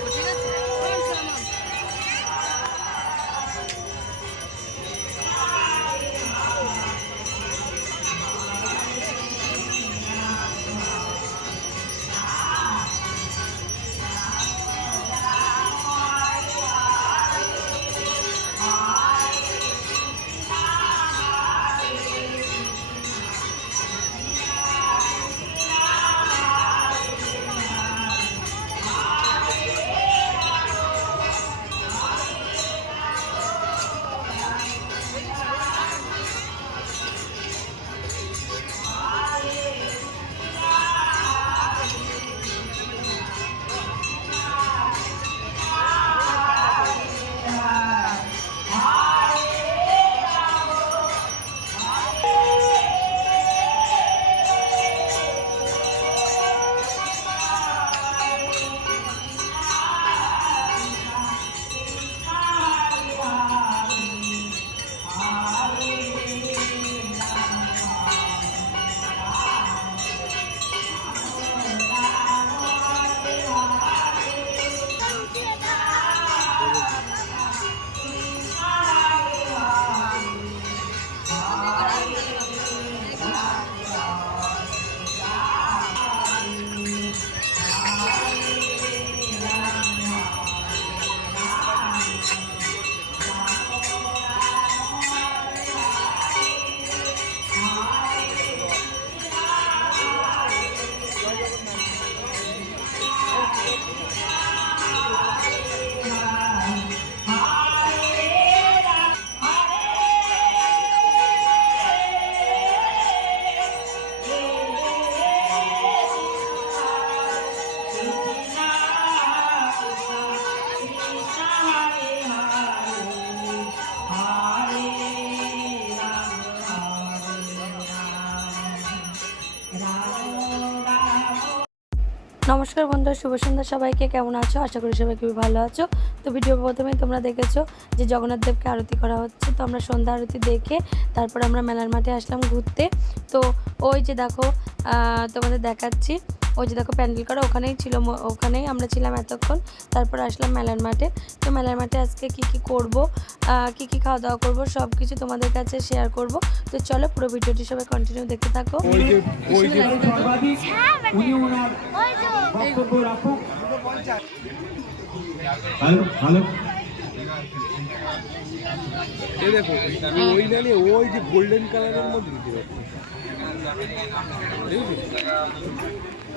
我这个 নমস্কার বন্ধুরা শুভ সন্ধ্যা সবাইকে। কেমন আছো? আশা করি সবাই খুবই ভালো আছো। তো ভিডিও প্রথমেই তোমরা দেখেছ যে জগন্নাথ দেবকে আরতি করা হচ্ছে। তো আমরা সন্ধ্যা আরতি দেখে তারপর আমরা মেলার মাঠে আসলাম ঘুরতে। তো ওই যে দেখো তোমাদের দেখাচ্ছি। ওই যে দেখো প্যান্ডেল করা ওখানেই ছিল ওখানেই আমরা ছিলাম এতক্ষণ। তারপর আসলাম মেলার মাঠে। তো মেলার মাঠে আজকে কি কি করব কি কি খাওয়া দাওয়া করব সব কিছু তোমাদের কাছে শেয়ার করব। তো চলো পুরো ভিডিওটি সবাই কন্টিনিউ দেখতে থাকো। ওই যে ওই যে সর্বাধিক উনি ওনার বক্তব্য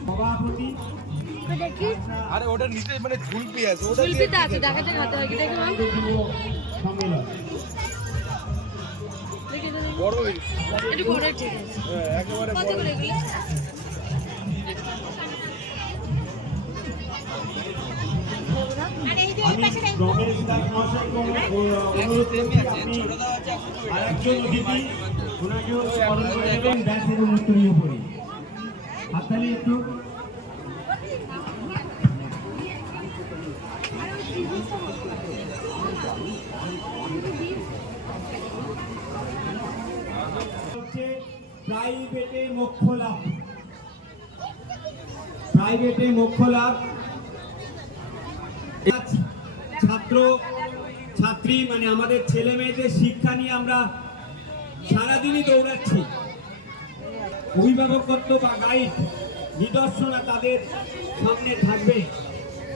সভাপতি। আরে ওটা নিচে মানে ঝুলপি আছে ওটা চুলপিতে আছে দেখা যাক হাতে হয় কি দেখে সম্মেলন বড় হয়ে- একটু বড় ঠিক আছে হ্যাঁ, একেবারে কত করে এগুলো? আরেকজন অতিথি ওনাকেও স্মরণ করে দেবেন ব্যাসের অনুষ্ঠানীয় পরি হাততালি একটু। প্রাইভেটে মোক্ষ লাভ। প্রাইভেটে মোক্ষ লাভ। ছাত্র, ছাত্রী মানে আমাদের ছেলে মেয়েদের শিক্ষা নিয়ে আমরা সারাদিনই দৌড়াচ্ছি। অভিভাবকত্ব বা গাইড নিদর্শনা তাদের সামনে থাকবে।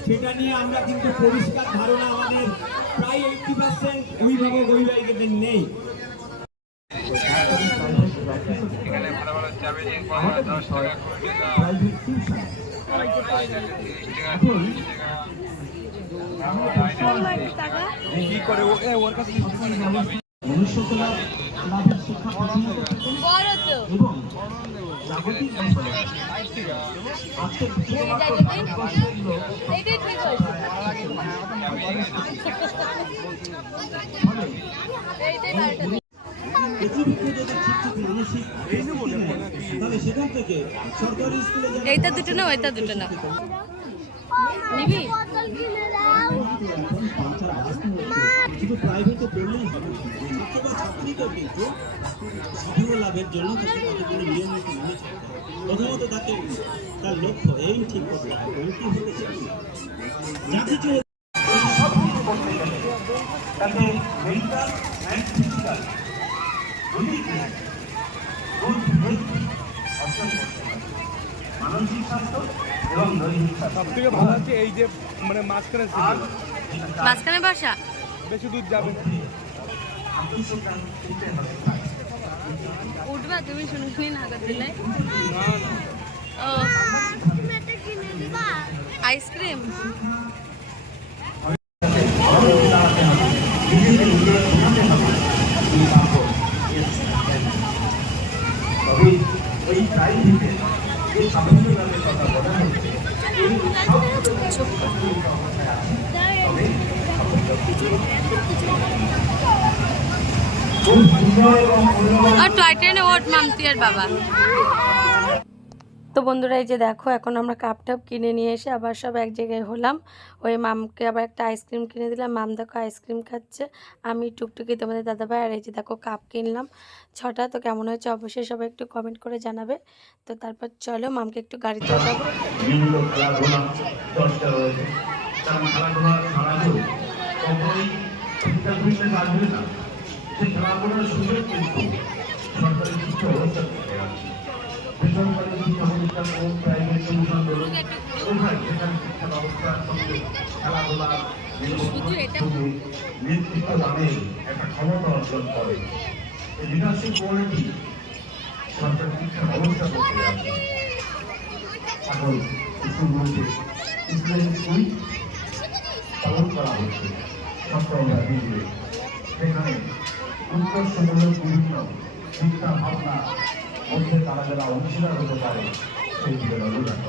সেটা নিয়ে আমরা কিন্তু পরিষ্কার ধারণা আমাদের প্রায় এইটি পার্সেন্ট অভিভাবক অভিভাবিকদের নেই। কি লাভের শিক্ষা এবং জাগতিক বিষয়ে দুটো না ওইটা দুটো না নিবি এখন বাচ্চারা আসতে হচ্ছে শুধু প্রাইভেটে পড়লেই হবে। ছাত্র বা ছাত্রীকেও কিন্তু সাফল্য লাভের জন্য তাকে কতগুলো নিয়ম নীতি মেনে চলতে হবে। প্রথমত তাকে তার লক্ষ্য এই ঠিক করতে হবে কোনটি হতে চাই যা কিছু সব কিছু করতে গেলে তাকে মেন্টাল অ্যান্ড ফিজিক্যাল দুই গুড হেলথ অর্জন করতে হবে। মানসিক স্বাস্থ্য এবং দৈহিক স্বাস্থ্য। সব থেকে ভালো হচ্ছে এই যে মানে মাঝখানে মাঝখানে বসা। বেশি দূর যাবে। উঠবা তুমি শুনে শুনি না দিলে না না। ও। Ice cream? কথা বলা হচ্ছে আর টয় ট্রেনে ওঠ মামতি আর বাবা। তো বন্ধুরা এই যে দেখো এখন আমরা কাপ টাপ কিনে নিয়ে এসে আবার সব এক জায়গায় হলাম। ওই মামকে আবার একটা আইসক্রিম কিনে দিলাম। মাম দেখো আইসক্রিম খাচ্ছে। আমি টুকটুকি তোমাদের দাদাভাই আর এই যে দেখো কাপ কিনলাম। ছটা তো কেমন হয়েছে অবশ্যই সবাই একটু কমেন্ট করে জানাবে। তো তারপর চলো মামকে একটু গাড়িতে যাব কখনোই শিক্ষা পরিষেবা আসবে না সেই খেলাধুলার সুযোগ কিন্তু সরকারি শিক্ষা ব্যবস্থা থেকে আছে বেসরকারি শিক্ষা প্রতিষ্ঠান ও প্রাইভেট প্রতিষ্ঠান বলুন উভয় সেখানে শিক্ষা ব্যবস্থার সঙ্গে খেলাধুলার নেতৃত্ব দানের একটা ক্ষমতা অর্জন করে। এই লিডারশিপ কোয়ালিটি সরকার শিক্ষা ব্যবস্থা করতে আছে এখন স্কুলগুলোতে স্কুলের স্কুল পালন করা হচ্ছে। সপ্তাহরা দিবে সেখানে উৎকর্ষমূলক বিভিন্ন চিন্তা ভাবনা মধ্যে তারা যারা অংশীদার হতে পারে, সেই দিকে নজর রাখা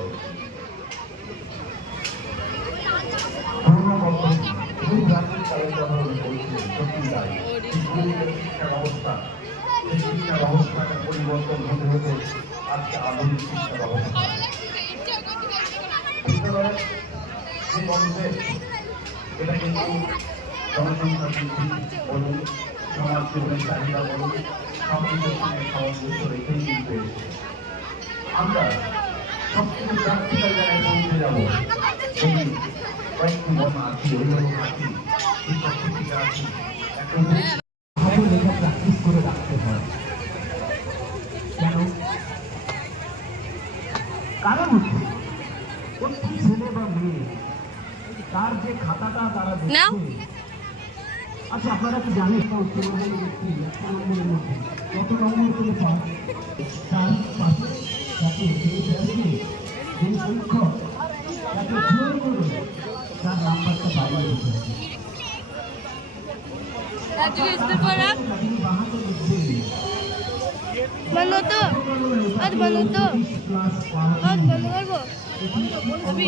বৃদ্ধি বলুন সমাজ জীবনের চাহিদা বলুন কিছুর সঙ্গে রেখেই কিন্তু আমরা সবথেকে প্র্যাকটিক্যাল জায়গায় পৌঁছে যাব যদি কয়েকটি মন আছি অভিভাবক আছি শিক্ষক শিক্ষিকা আছি একটা লেখা প্র্যাকটিস করে রাখতে হয় কেন কারণ হচ্ছে প্রত্যেক ছেলে বা মেয়ে তার যে খাতাটা তারা। দেখছে আচ্ছা আপনারা কি জানেন উত্তরবঙ্গের ব্যক্তি একটা নম্বরের মধ্যে কত নম্বর করে পায় তার পাশে তাকে যে আসবে যে শিক্ষক তাকে জোর করে তার নাম্বারটা বাইরে দিতে বন্ধ তো আজ বন্ধ তো আজ বন্ধ করব। ছবি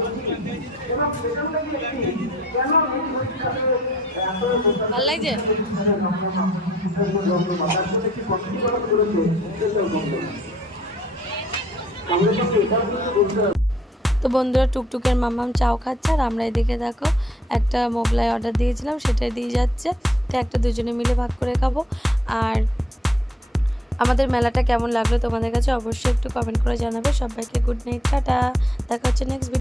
ভালো লাগছে? তো বন্ধুরা, টুকটুকের মামাম চাও খাচ্ছে আর আমরা এদিকে দেখো, একটা মোগলাই অর্ডার দিয়েছিলাম, সেটাই দিয়ে যাচ্ছে। তো একটা দুজনে মিলে ভাগ করে খাব। আর আমাদের মেলাটা কেমন লাগল তোমাদের কাছে অবশ্যই একটু কমেন্ট করে জানাবে। সবাইকে গুড নাইট টাটা। দেখা হচ্ছে নেক্সট